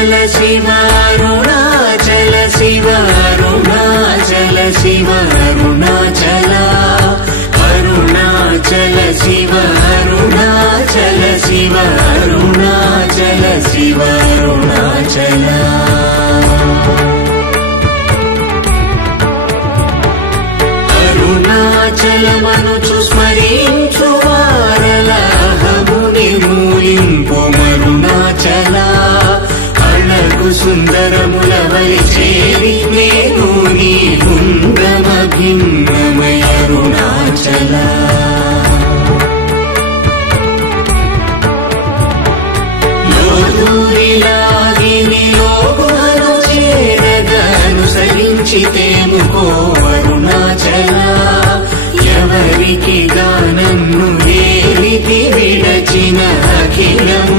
Shiv Arunachal Shiv Arunachal Shiv Arunachal Arunachal Shiv Arunachal Shiv Arunachal Shiv Arunachal अरुणाचलमनुचु स्मरिंचु वारलाहमु निर्मूलिंपु Arunachal अळगु सुंदरमुलवलि cherry नेनु नी बृन्दमभिन्नमय अरुणाचल लोदूरिलागिनि लोगुहनु चेरगनुसरिंचितेमुको अरुणाचल ఎవరికి గానన్ను ఏలితి విడచిన అఖిలం